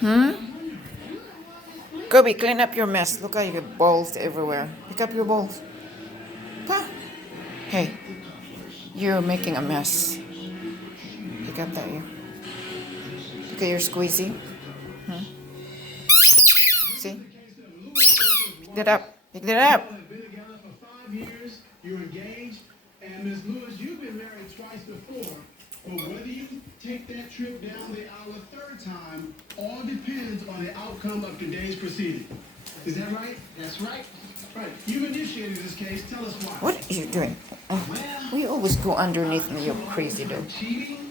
Hmm? Koby, clean up your mess. Look how you got balls everywhere. Pick up your balls. Pa. Hey, you're making a mess. Pick up that you. Look at your squeezy. Hmm? See? Pick that up. Pick that up. You're engaged, and Ms. Lewis, you've been married twice before, but whether you take that trip down the aisle a third time all depends on the outcome of today's proceeding. Is that right? That's right. Right. You've initiated this case. Tell us why. What are you doing? Oh, we always go underneath me, you crazy dog. Cheating